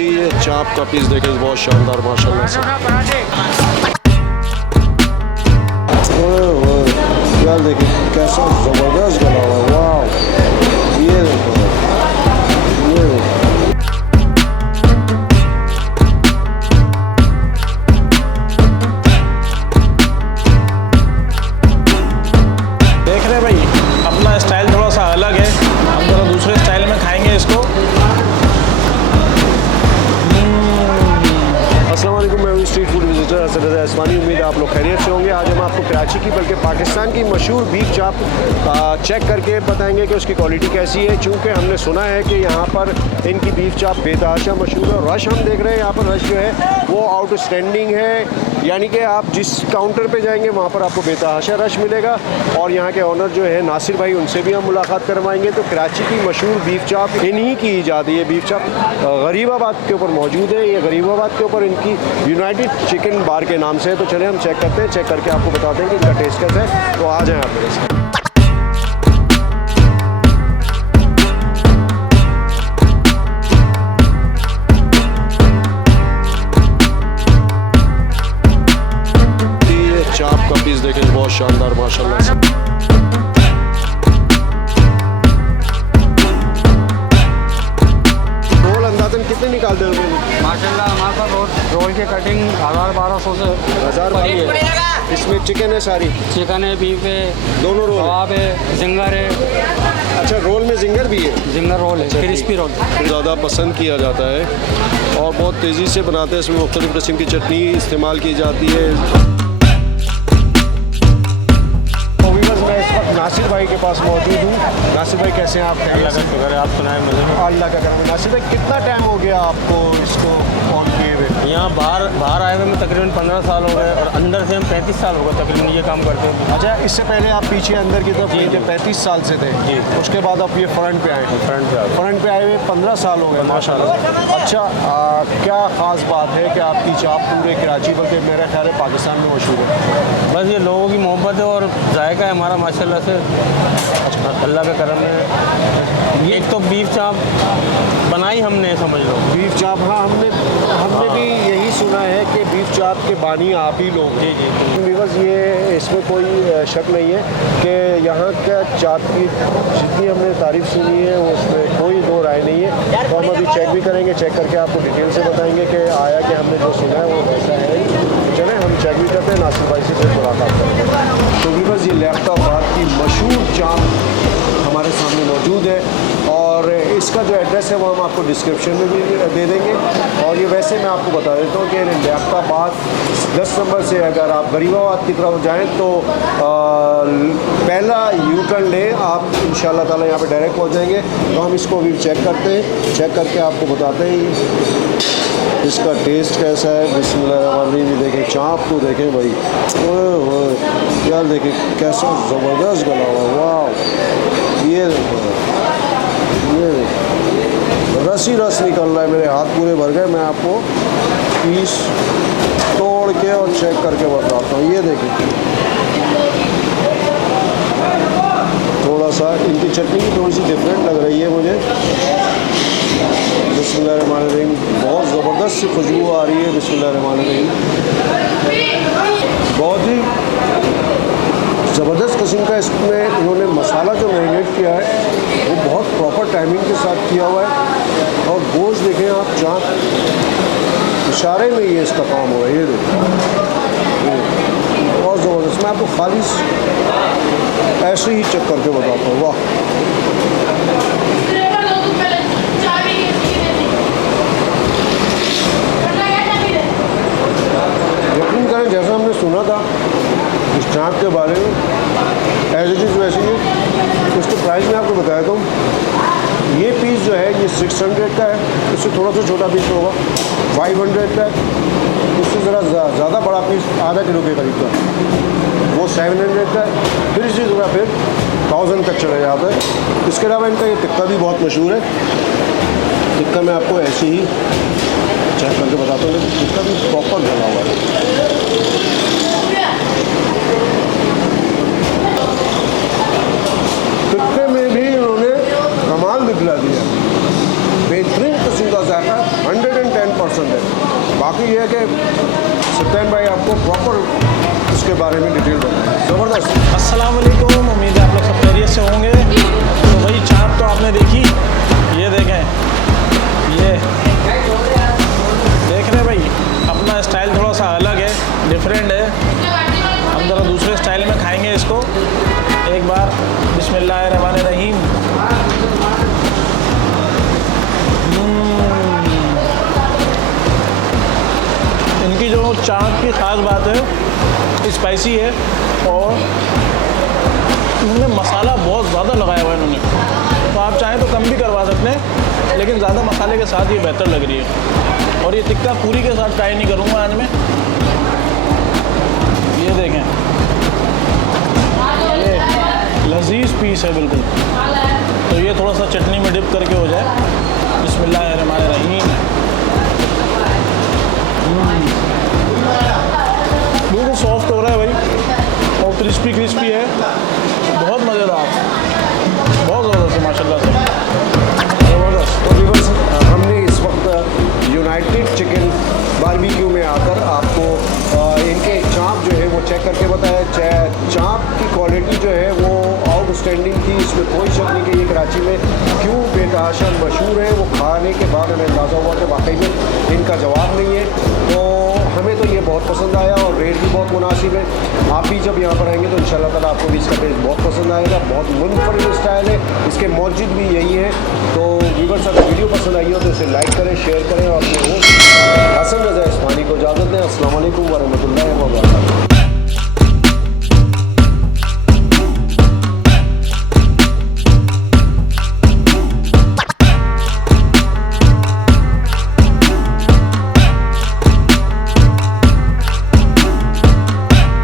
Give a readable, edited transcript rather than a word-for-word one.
ये चाप का पीस देखें, बहुत शानदार माशाल्लाह से। यार देखिए कैसा ज़बरदस्त गला हुआ, वाह। ये देखो, ये देखो। देख रहे भाई, अपना स्टाइल थोड़ा सा अलग है, हम जरा दूसरे स्टाइल में खाएंगे इसको। अस्सलाम वालेकुम, मैं हूँ स्ट्रीट फूड विजिटर असद रज़ा इस्मानी। उम्मीद है आप लोग खैरियत से होंगे। आज हम आपको कराची की बल्कि पाकिस्तान की मशहूर बीफ चाप चेक करके बताएंगे कि उसकी क्वालिटी कैसी है, चूँकि हमने सुना है कि यहाँ पर इनकी बीफ चाप बेतहाशा मशहूर है। और रश हम देख रहे हैं यहाँ पर, रश जो है वो आउटस्टैंडिंग है, यानी कि आप जिस काउंटर पे जाएंगे वहाँ पर आपको बेतहाशा रश मिलेगा। और यहाँ के ऑनर जो है नासिर भाई, उनसे भी हम मुलाकात करवाएंगे। तो कराची की मशहूर बीफ चाप इन्हीं की ईजाद है। ये बीफ चाप गरीबाबाद के ऊपर मौजूद है। ये गरीबाबाद के ऊपर इनकी यूनाइटेड चिकन बार के नाम से है। तो चले हम चेक करते हैं, चेक करके आपको बताते हैं कि इनका टेस्ट कैसा है। तो आ जाएँ आप मेरे साथ। चाप का पीस देखें, बहुत शानदार माशाल्लाह से। रोल अंदाजन कितने निकालते हैं माशाल्लाह हमारे पास रोल की कटिंग 1000-1200 से 1000। इसमें चिकन है सारी? चिकन है, बीफ है, दोनों रोल? कबाब है, जिंगर है। अच्छा, रोल में जिंगर भी है? जिंगर रोल है, क्रिस्पी रोल ज़्यादा पसंद किया जाता है और बहुत तेज़ी से बनाते हैं। इसमें मुख्तलिफ़ किस्म की चटनी इस्तेमाल की जाती है। नासिर भाई के पास मौजूद हूँ। नासिर भाई कैसे हैं आप? अल्लाह का शुक्र है, आप सुनाएं मुझे। अल्लाह का करम। नासिर भाई कितना टाइम हो गया आपको इसको ऑन किए हुए? यहाँ बाहर आए हुए में तकरीबन 15 साल हो गए और अंदर से हम 35 साल हो गए तकरीबन ये काम करते हैं। अच्छा, इससे पहले आप पीछे अंदर की तरफ जी, 35 साल से थे? जी। उसके बाद आप ये फ्रंट पे आए? फ्रंट पे आए हुए 15 साल हो गए माशाल्लाह। अच्छा, क्या ख़ास बात है कि आपकी चाप पूरे कराची बल्कि मेरा ख्याल है पाकिस्तान में मशहूर है? बस ये लोगों की मोहब्बत है और जायका है हमारा माशाल्लाह से, अल्लाह का करम है। एक तो बीफ चाप बनाई हमने, समझ लो। बीफ चाप, हाँ, हमने भी यही सुना है कि बीफ चाप के बानी आप ही लोग। जी जी। बस ये इसमें कोई शक नहीं है कि यहाँ का चाप की जितनी हमने तारीफ़ सुनी है उसमें कोई दो राय नहीं है। तो हम अभी चेक भी करेंगे, चेक करके आपको डिटेल से बताएंगे कि आया कि हमने जो सुना है वो कैसा है। चलें हम चेक भी करते हैं, नासिर भाई से फिर मुलाकात करते हैं। तो बस ये लियाकताबाद की मशहूर चाप हमारे सामने मौजूद है और इसका जो एड्रेस है वो हम आपको डिस्क्रिप्शन में भी दे देंगे। और ये वैसे मैं आपको बता देता हूँ कि लियाकताबाद 10 नंबर से अगर आप गरीबाबाद की तरफ जाएँ तो पहला यू टर्न लें आप, इंशाल्लाह ताला यहाँ पे डायरेक्ट पहुँच जाएंगे। तो हम इसको अभी चेक करते हैं, चेक करके आपको बताते हैं इसका टेस्ट कैसा है। बिस्मिल्लाहिर्रहमानिर्रहीम। देखें चाप को देखें भाई, ओए यार देखिए कैसा ज़बरदस्त गला हुआ, वाह। ये देखो, ये देखो, रस ही रस निकल रहा है, मेरे हाथ पूरे भर गए। मैं आपको पीस तोड़ के और चेक करके बताता हूँ। ये देखिए, थोड़ा सा इनकी चटनी भी थोड़ी सी डिफरेंट लग रही है मुझे। बिस्मिल्लाहिर्रहमानिर्रहीम। बहुत ज़बरदस्त सी खुशबू आ रही है। बिस्मिल्लाहिर्रहमानिर्रहीम। बहुत ही ज़बरदस्त किस्म का इसमें इन्होंने मसाला जो मैरिनेट किया है वो बहुत प्रॉपर टाइमिंग के साथ किया हुआ है। और गोश्त देखें आप, चाप इशारे में ये इसका काम हो रहा है। ये देखिए, बहुत ज़बरदस्त। मैं आपको खाली ऐसे ही चेक करके बताता हूँ। वाह, जैसा हमने सुना था इस चाप के बारे में, एज इट इज़ वैसे ही। उसके प्राइस में आपको बताया था, ये पीस जो है ये 600 का है, इससे थोड़ा सा छोटा पीस होगा 500 का है, इससे ज़रा ज़्यादा बड़ा पीस आधा किलो के करीब का वो 700 का है, फिर इसी तरह फिर 1000 तक चले जाता है। इसके अलावा इनका ये टिक्का भी बहुत मशहूर है। टिक्का मैं आपको ऐसे ही चेक करके बताता हूँ, लेकिन टिक्का भी प्रॉपर बना हुआ है। टिक्के में भी इन्होंने कमाल दिखला दिया, बेहतरीन किस्म का जायका। 110% है। बाकी ये है कि सत्यन भाई आपको प्रॉपर इसके बारे में डिटेल बताएं। ज़बरदस्त। अस्सलाम वालेकुम, उम्मीद है आप लोग सब खैरियत से होंगे। तो भाई चाप तो आपने देखी, ये देखें, ये देख रहे भाई, अपना स्टाइल थोड़ा सा अलग है, डिफरेंट है। हम ज़रा दूसरे स्टाइल में खाएंगे इसको। एक बार बिस्मिल्लाहिर्रहमानिर्रहीम। इनकी जो चाट की ख़ास बात है, स्पाइसी है और इन्होंने मसाला बहुत ज़्यादा लगाया हुआ है इन्होंने। तो आप चाहें तो कम भी करवा सकते हैं, लेकिन ज़्यादा मसाले के साथ ये बेहतर लग रही है। और ये टिक्का पूरी के साथ ट्राई नहीं करूँगा आज मैं। ये देखें, ये लजीज पीस है बिल्कुल। तो ये थोड़ा सा चटनी में डिप करके हो जाए। बिस्मिल्लाहिर्रहमानिर्रहीम। बिल्कुल सॉफ्ट हो रहा है भाई और क्रिस्पी क्रिस्पी है, बहुत मज़ेदार, बहुत ज़बरदस्त है माशाल्लाह से, ज़बरदस्त। तो व्यूअर्स, हमने इस वक्त यूनाइटेड चिकन बारबेक्यू में आकर आपको इनके चाप जो है वो चेक करके बताया। चाप की क्वालिटी जो है वो आउटस्टैंडिंग थी, इसमें कोई शक नहीं कि ये कराची में क्यों बेतहाशा मशहूर है। वो खाने के बाद हमें अंदाज़ा हुआ कि वाकई में इनका जवाब नहीं है। तो हमें तो ये बहुत पसंद आया और रेट भी बहुत मुनासिब है। आप भी जब यहाँ पर आएंगे तो इंशाल्लाह ताला आपको भी इसका टेस्ट बहुत पसंद आएगा। बहुत मुनफरिद स्टाइल है, इसके मौजूद भी यही है। तो व्यूअर्स, अगर वीडियो पसंद आई हो तो इसे लाइक करें, शेयर करें और अपने होस्ट हसन रज़ा इस्मानी को इजाज़त दें। अस्सलाम वालेकुम व रहमतुल्लाह।